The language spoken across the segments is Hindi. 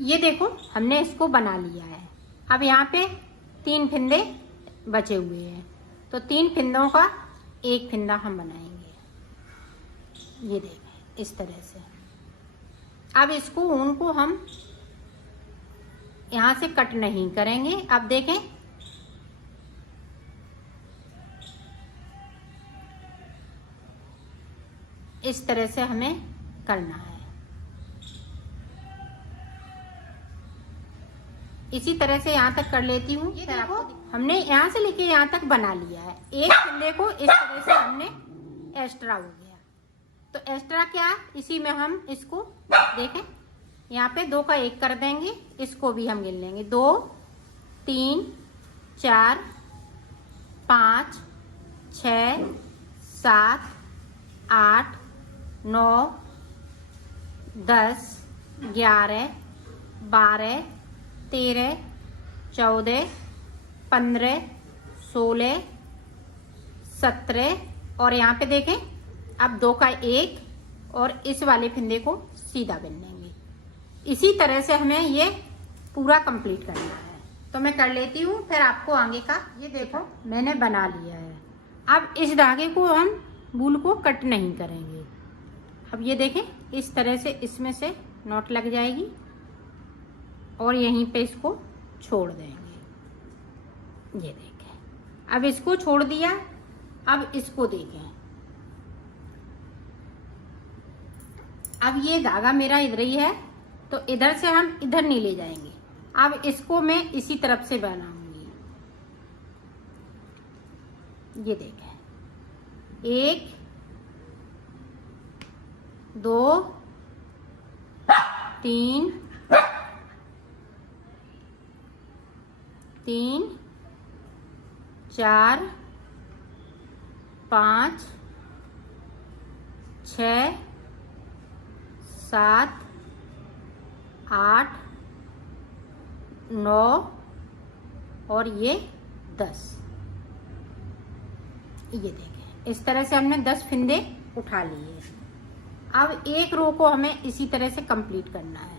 ये देखो हमने इसको बना लिया है। अब यहाँ पे 3 फिंदे बचे हुए हैं, तो 3 फिंदों का एक फिंदा हम बनाएंगे। ये देखें इस तरह से। अब इसको ऊन को हम यहाँ से कट नहीं करेंगे। अब देखें इस तरह से हमें करना है। इसी तरह से यहाँ तक कर लेती हूँ। ये देखो हमने यहाँ से लेके यहाँ तक बना लिया है। एक फंदे को इस तरह से हमने एक्स्ट्रा हो गया, तो एक्स्ट्रा क्या, इसी में हम इसको देखें यहाँ पे 2 का 1 कर देंगे। इसको भी हम गिन लेंगे 2 3 4 5 6 7 8 9 10 11 12 13 14 15 16 17 और यहाँ पे देखें अब 2 का 1 और इस वाले फिंदे को सीधा बिन लेंगे। इसी तरह से हमें ये पूरा कंप्लीट करना है। तो मैं कर लेती हूँ, फिर आपको आगे का। ये देखो मैंने बना लिया है। अब इस धागे को हम वूल को कट नहीं करेंगे। अब ये देखें इस तरह से इसमें से नॉट लग जाएगी और यहीं पे इसको छोड़ देंगे। ये देखें अब इसको छोड़ दिया। अब इसको देखें, अब ये धागा मेरा इधर ही है, तो इधर से हम इधर नहीं ले जाएंगे। अब इसको मैं इसी तरफ से बनाऊंगी। ये देखें 1 2 3 4 5 6 7 8 9 और ये 10। ये देखें इस तरह से हमने 10 फिंदे उठा लिए। अब एक रो को हमें इसी तरह से कंप्लीट करना है।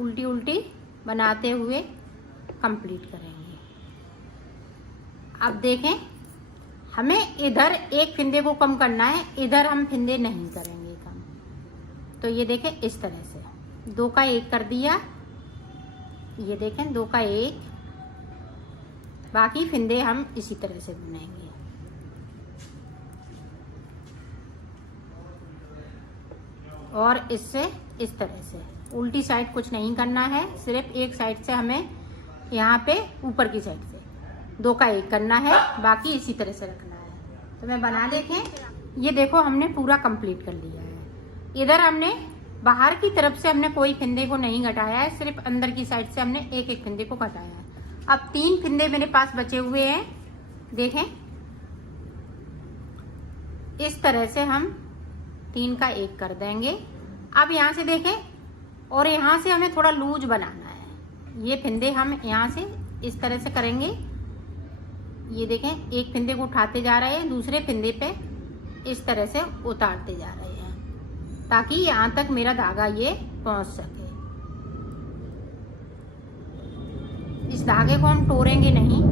उल्टी उल्टी बनाते हुए कंप्लीट करेंगे। अब देखें हमें इधर एक फिंदे को कम करना है, इधर हम फिंदे नहीं करेंगे कम। तो ये देखें इस तरह से 2 का 1 कर दिया। ये देखें 2 का 1, बाकी फिंदे हम इसी तरह से बनाएंगे। और इससे इस तरह से उल्टी साइड कुछ नहीं करना है, सिर्फ एक साइड से हमें यहाँ पे ऊपर की साइड से 2 का 1 करना है, बाकी इसी तरह से रखना है। तो मैं बना देखें। ये देखो हमने पूरा कंप्लीट कर लिया है। इधर हमने बाहर की तरफ से हमने कोई फिंदे को नहीं घटाया है, सिर्फ अंदर की साइड से हमने एक एक फिंदे को घटाया है। अब 3 फिंदे मेरे पास बचे हुए हैं। देखें इस तरह से हम 3 का 1 कर देंगे। अब यहाँ से देखें और यहाँ से हमें थोड़ा लूज बनाना है। ये फिंदे हम यहाँ से इस तरह से करेंगे। ये देखें एक फिंदे को उठाते जा रहे हैं, दूसरे फिंदे पे इस तरह से उतारते जा रहे हैं, ताकि यहाँ तक मेरा धागा ये पहुंच सके। इस धागे को हम तोड़ेंगे नहीं।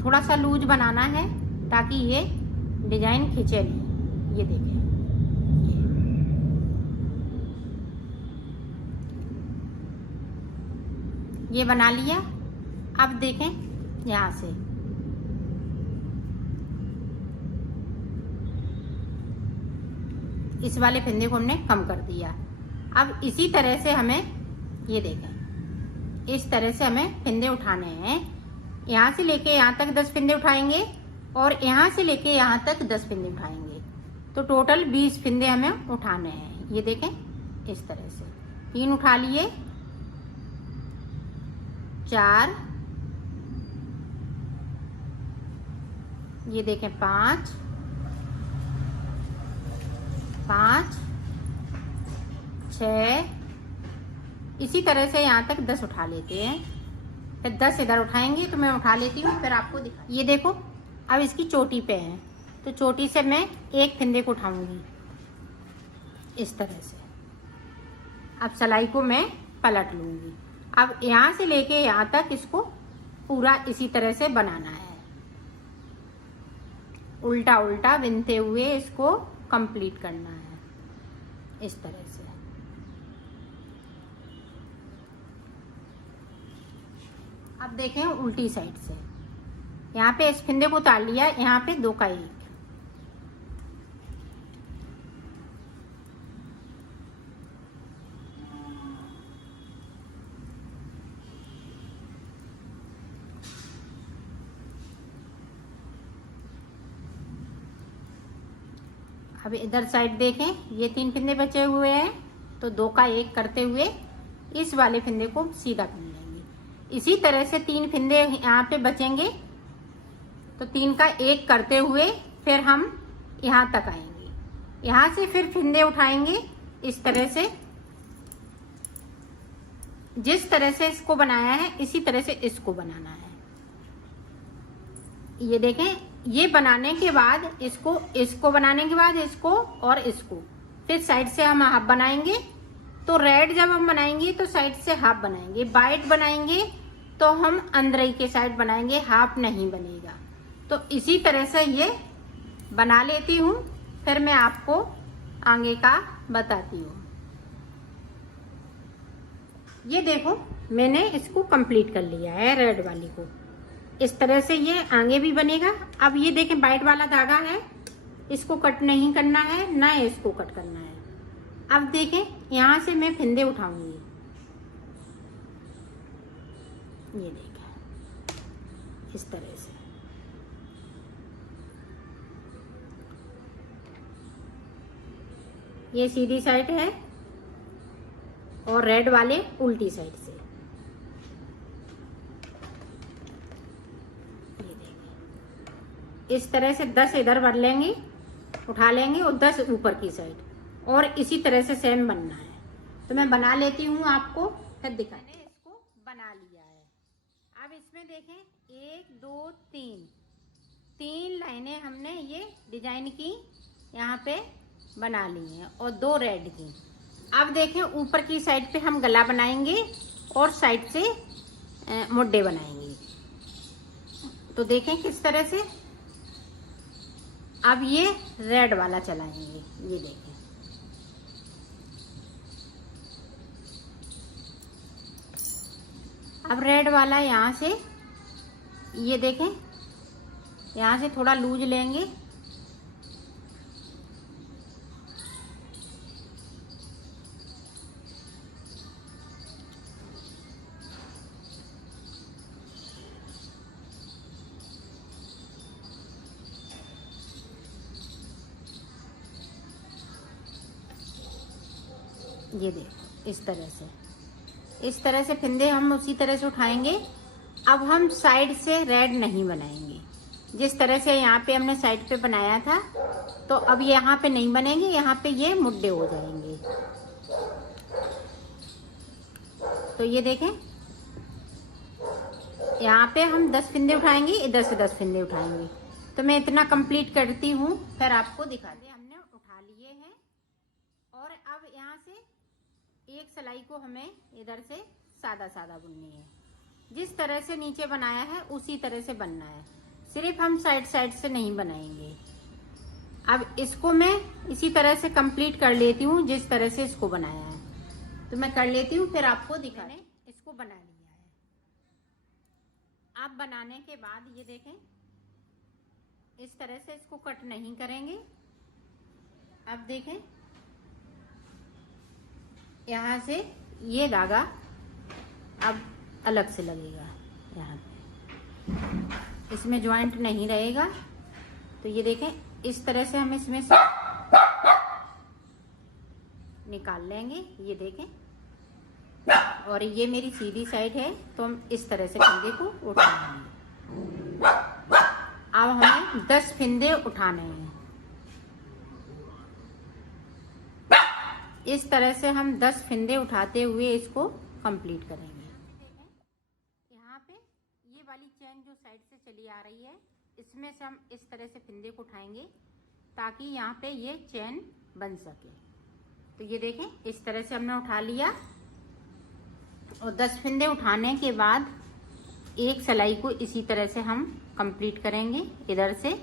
थोड़ा सा लूज बनाना है ताकि ये डिजाइन खींचे नहीं। ये देखें ये बना लिया। अब देखें यहाँ से इस वाले फंदे को हमने कम कर दिया। अब इसी तरह से हमें ये देखें इस तरह से हमें फंदे उठाने हैं। यहाँ से लेके यहाँ तक 10 फंदे उठाएंगे और यहाँ से लेके यहाँ तक 10 फंदे उठाएंगे, तो टोटल 20 फंदे हमें उठाने हैं। ये देखें इस तरह से 3 उठा लिए, 4, ये देखें 5, 6, इसी तरह से यहाँ तक 10 उठा लेते हैं। फिर 10 इधर उठाएंगे, तो मैं उठा लेती हूँ, फिर आपको दिखा। ये देखो, अब इसकी चोटी पे है, तो चोटी से मैं एक फंदे को उठाऊंगी इस तरह से। अब सिलाई को मैं पलट लूंगी। अब यहाँ से लेके यहाँ तक इसको पूरा इसी तरह से बनाना है, उल्टा उल्टा बिनते हुए इसको कंप्लीट करना है इस तरह से। अब देखें उल्टी साइड से, यहाँ पे इस फंदे को उतार लिया, यहाँ पे 2 का 1। अब इधर साइड देखें, ये 3 फंदे बचे हुए हैं, तो 2 का 1 करते हुए इस वाले फंदे को सीधा कर लेंगे। इसी तरह से 3 फंदे यहाँ पे बचेंगे, तो 3 का 1 करते हुए फिर हम यहाँ तक आएंगे। यहाँ से फिर फंदे उठाएंगे इस तरह से, जिस तरह से इसको बनाया है इसी तरह से इसको बनाना है। ये देखें, ये बनाने के बाद इसको बनाने के बाद इसको और इसको, फिर साइड से हम हाफ बनाएंगे। तो रेड जब हम बनाएंगे तो साइड से हाफ बनाएंगे, वाइट बनाएंगे तो हम अंदर के साइड बनाएंगे, हाफ नहीं बनेगा। तो इसी तरह से ये बना लेती हूँ, फिर मैं आपको आगे का बताती हूँ। ये देखो, मैंने इसको कंप्लीट कर लिया है रेड वाली को। इस तरह से ये आगे भी बनेगा। अब ये देखें, वाइट वाला धागा है, इसको कट नहीं करना है, ना इसको कट करना है। अब देखें, यहाँ से मैं फंदे उठाऊंगी, ये देखें इस तरह से। ये सीधी साइड है और रेड वाले उल्टी साइड से। इस तरह से 10 इधर भर लेंगे, उठा लेंगे, और 10 ऊपर की साइड, और इसी तरह से सेम बनना है। तो मैं बना लेती हूँ, आपको फिर दिखाने। इसको बना लिया है। अब इसमें देखें, 1 2 3 लाइनें हमने ये डिजाइन की यहाँ पे बना ली हैं, और 2 रेड की। अब देखें, ऊपर की साइड पे हम गला बनाएंगे और साइड से मुड्डे बनाएंगे। तो देखें किस तरह से। अब ये रेड वाला चलाएंगे, ये देखें। अब रेड वाला यहाँ से, ये देखें, यहाँ से थोड़ा लूज लेंगे, ये देखो इस तरह से फंदे हम उसी तरह से उठाएंगे। अब हम साइड से रेड नहीं बनाएंगे, जिस तरह से यहाँ पे हमने साइड पे बनाया था, तो अब यहाँ पे नहीं बनेंगे, यहाँ पे ये मुड्डे हो जाएंगे। तो ये देखें, यहाँ पे हम 10 फंदे उठाएंगे, इधर से 10 फंदे उठाएंगे। तो मैं इतना कंप्लीट करती हूँ, फिर आपको दिखा दे। हमने उठा लिए हैं, और अब यहाँ से एक सिलाई को हमें इधर से सादा सादा बुननी है। जिस तरह से नीचे बनाया है उसी तरह से बनना है, सिर्फ हम साइड से नहीं बनाएंगे। अब इसको मैं इसी तरह से कंप्लीट कर लेती हूँ, जिस तरह से इसको बनाया है। तो मैं कर लेती हूँ, फिर आपको दिखाने। इसको बना लिया है। अब बनाने के बाद ये देखें, इस तरह से इसको कट नहीं करेंगे। अब देखें, यहाँ से ये धागा अब अलग से लगेगा, यहाँ पे इसमें ज्वाइंट नहीं रहेगा। तो ये देखें, इस तरह से हम इसमें से निकाल लेंगे, ये देखें। और ये मेरी सीधी साइड है, तो हम इस तरह से फंदे को उठाएंगे। अब हमें 10 फंदे उठाने हैं। इस तरह से हम 10 फिंदे उठाते हुए इसको कंप्लीट करेंगे। यहाँ पे ये वाली चेन जो साइड से चली आ रही है, इसमें से हम इस तरह से फिंदे को उठाएंगे ताकि यहाँ पे ये चेन बन सके। तो ये देखें, इस तरह से हमने उठा लिया और 10 फिंदे उठाने के बाद एक सिलाई को इसी तरह से हम कंप्लीट करेंगे इधर से।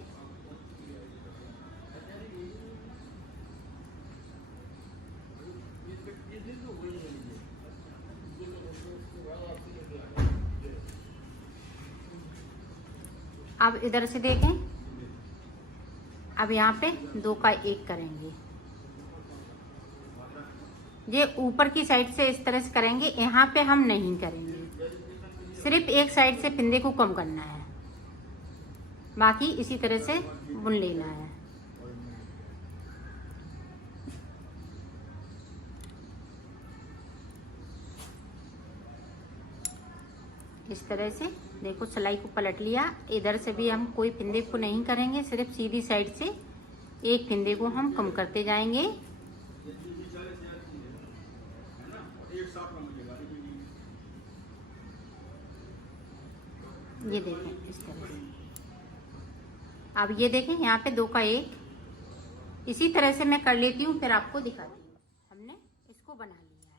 अब इधर से देखें, अब यहाँ पे 2 का 1 करेंगे। ये ऊपर की साइड से इस तरह से करेंगे, यहाँ पे हम नहीं करेंगे, सिर्फ एक साइड से फिंदे को कम करना है, बाकी इसी तरह से बुन लेना है। इस तरह से देखो, सिलाई को पलट लिया। इधर से भी हम कोई फिंदे को नहीं करेंगे, सिर्फ सीधी साइड से एक फिंदे को हम कम करते जाएंगे। ये देखें इस तरह से। अब ये देखें, यहाँ पे 2 का 1 इसी तरह से मैं कर लेती हूँ, फिर आपको दिखाती हूँ। हमने इसको बना लिया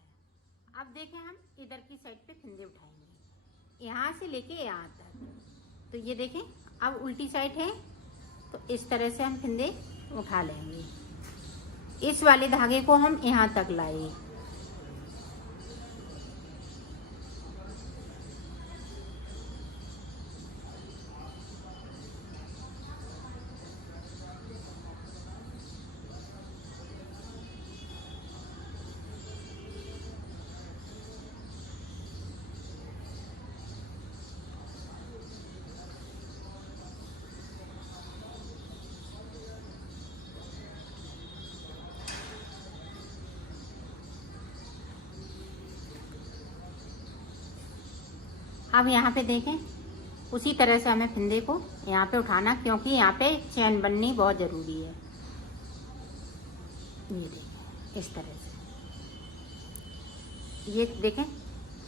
है। अब देखें, हम इधर की साइड पे फिंदे उठाएंगे यहाँ से लेके यहाँ तक। तो ये देखें, अब उल्टी साइड है, तो इस तरह से हम फिंदे उठा लेंगे। इस वाले धागे को हम यहाँ तक लाए। अब यहाँ पे देखें, उसी तरह से हमें फिंदे को यहाँ पे उठाना, क्योंकि यहाँ पे चैन बननी बहुत ज़रूरी है। ये देखें इस तरह से, ये देखें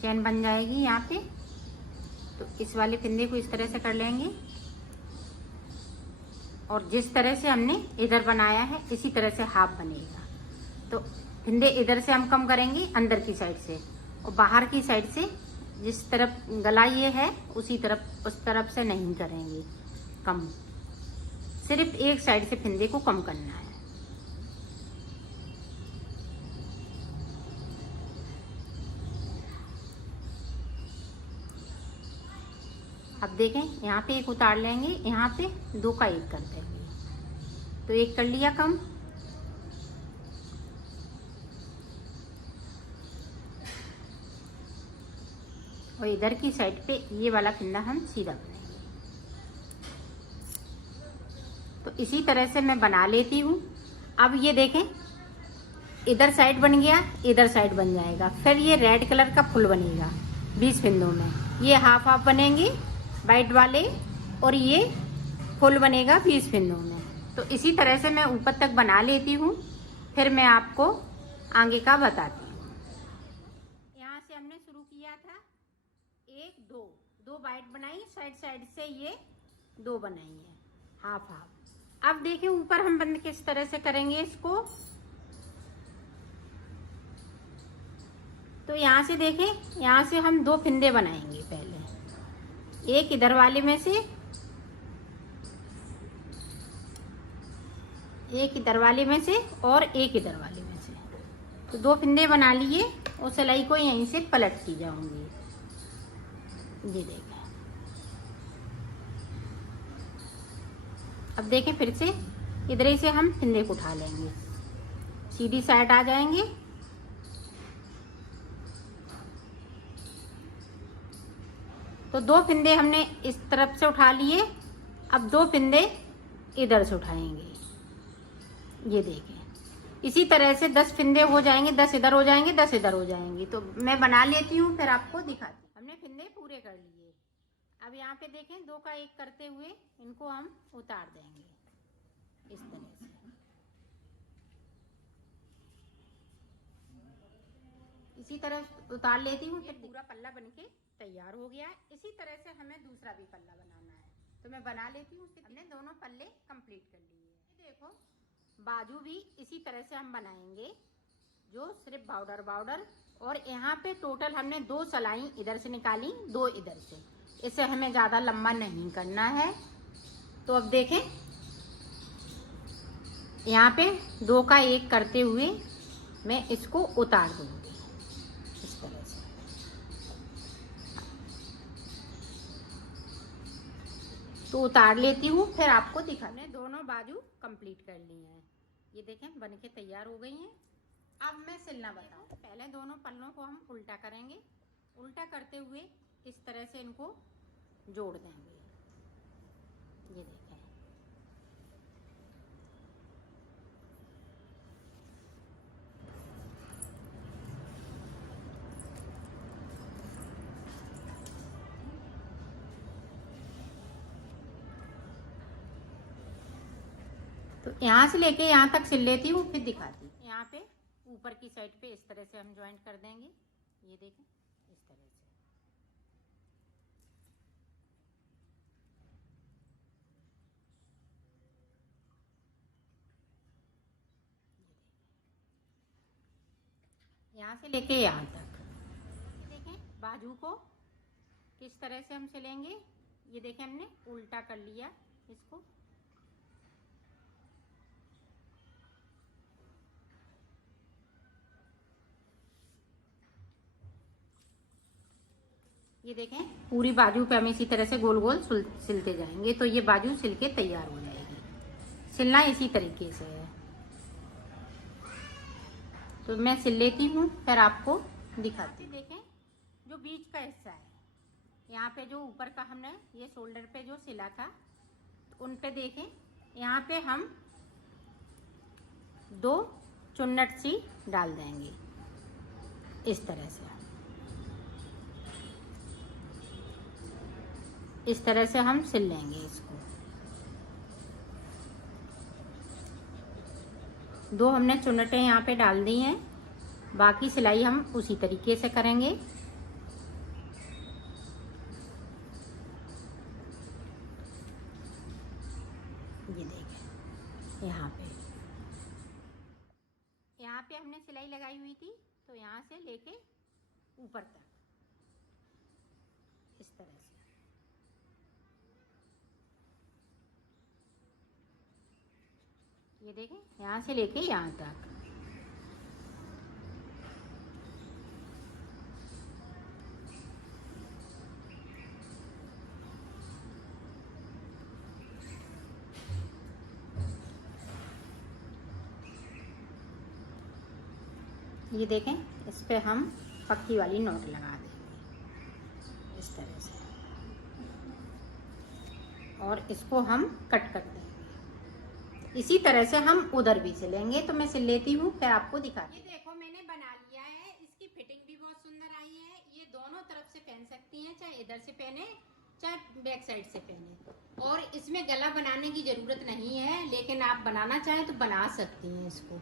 चैन बन जाएगी यहाँ पे। तो इस वाले फिंदे को इस तरह से कर लेंगे और जिस तरह से हमने इधर बनाया है इसी तरह से हाफ बनेगा। तो फिंदे इधर से हम कम करेंगे अंदर की साइड से, और बाहर की साइड से जिस तरफ गला ये है उसी तरफ, उस तरफ से नहीं करेंगे कम, सिर्फ एक साइड से फिंदे को कम करना है। अब देखें, यहाँ पे 1 उतार लेंगे, यहाँ पे 2 का 1 कर देंगे। तो 1 कर लिया कम। और इधर की साइड पे ये वाला फिंदा हम सीधा बनाएंगे। तो इसी तरह से मैं बना लेती हूँ। अब ये देखें, इधर साइड बन गया, इधर साइड बन जाएगा। फिर ये रेड कलर का फुल बनेगा 20 फिंदों में। ये हाफ हाफ बनेंगे वाइट वाले, और ये फुल बनेगा 20 फिंदों में। तो इसी तरह से मैं ऊपर तक बना लेती हूँ, फिर मैं आपको आगे का बताती हूँ। यहाँ से हमने शुरू किया था 1 2 वाइट बनाई, साइड साइड से ये 2 बनाई है हाफ हाफ। अब देखें, ऊपर हम बंद किस तरह से करेंगे इसको। तो यहाँ से देखें, यहाँ से हम 2 फिंदे बनाएंगे पहले, एक इधर वाले में से, एक इधर वाले में से और एक इधर वाले में से। तो 2 फिंदे बना लिए और सिलाई को यहीं से पलटती जाऊंगी। ये देखें, अब देखें फिर से इधर ही से हम फिंदे को उठा लेंगे, सीधी साइड आ जाएंगे। तो 2 फिंदे हमने इस तरफ से उठा लिए, अब 2 फिंदे इधर से उठाएंगे। ये देखें, इसी तरह से 10 फिंदे हो जाएंगे, 10 इधर हो जाएंगे, 10 इधर हो जाएंगी। तो मैं बना लेती हूँ, फिर आपको दिखाती हूँ। हमने फिंदे पूरे कर लिए। अब यहाँ पे देखें, 2 का 1 करते हुए इनको हम उतार देंगे इस तरह से। इसी तरह उतार लेती हूँ। फिर पूरा पल्ला बनके तैयार हो गया है। इसी तरह से हमें दूसरा भी पल्ला बनाना है, तो मैं बना लेती हूँ। हमने दोनों पल्ले कंप्लीट कर लिए हैं। देखो बाजू भी इसी तरह से हम बनाएंगे, जो सिर्फ बॉर्डर और यहाँ पे टोटल हमने 2 सिलाई इधर से निकाली, 2 इधर से। इसे हमें ज़्यादा लंबा नहीं करना है। तो अब देखें, यहाँ पे 2 का 1 करते हुए मैं इसको उतार दूंगी इस तरह से। तो उतार लेती हूँ, फिर आपको दिखाने। दोनों बाजू कंप्लीट कर ली हैं, ये देखें बनके तैयार हो गई हैं। अब मैं सिलना बताऊँ। पहले दोनों पल्लों को हम उल्टा करेंगे। उल्टा करते हुए इस तरह से इनको जोड़ देंगे, ये देखें। तो यहाँ से लेके यहाँ तक सिल लेती हूँ, फिर दिखाती हूँ। यहाँ पे ऊपर की साइड पे इस तरह से हम ज्वाइंट कर देंगे, ये देखें इस तरह से। यहाँ से लेके यहाँ तक, ये देखें बाजू को किस तरह से हम सिलेंगे। ये देखें हमने उल्टा कर लिया इसको। ये देखें पूरी बाजू पे हम इसी तरह से गोल गोल सिलते जाएंगे, तो ये बाजू सिल के तैयार हो जाएगी। सिलना इसी तरीके से है। तो मैं सिल लेती हूँ, फिर आपको दिखाती हूँ। देखें जो बीच का हिस्सा है, यहाँ पे जो ऊपर का हमने ये शोल्डर पे जो सिला था, तो उन पे देखें यहाँ पे हम 2 चुन्नट सी डाल देंगे इस तरह से। इस तरह से हम सिल लेंगे इसको। 2 हमने चुन्नटें यहाँ पे डाल दी हैं, बाकी सिलाई हम उसी तरीके से करेंगे। ये देखें यहाँ पे हमने सिलाई लगाई हुई थी, तो यहाँ से लेके ऊपर तक इस तरह से। ये देखें यहाँ से लेके यहाँ तक। ये देखें इस पे हम पक्की वाली नोट लगा देंगे इस तरह से, और इसको हम कट कर देंगे। इसी तरह से हम उधर भी सिलेंगे। तो मैं सिल लेती हूँ, फिर आपको दिखाती हूँ। ये देखो मैंने बना लिया है। इसकी फिटिंग भी बहुत सुंदर आई है। ये दोनों तरफ से पहन सकती हैं, चाहे इधर से पहने चाहे बैक साइड से पहने। और इसमें गला बनाने की ज़रूरत नहीं है, लेकिन आप बनाना चाहें तो बना सकती हैं इसको।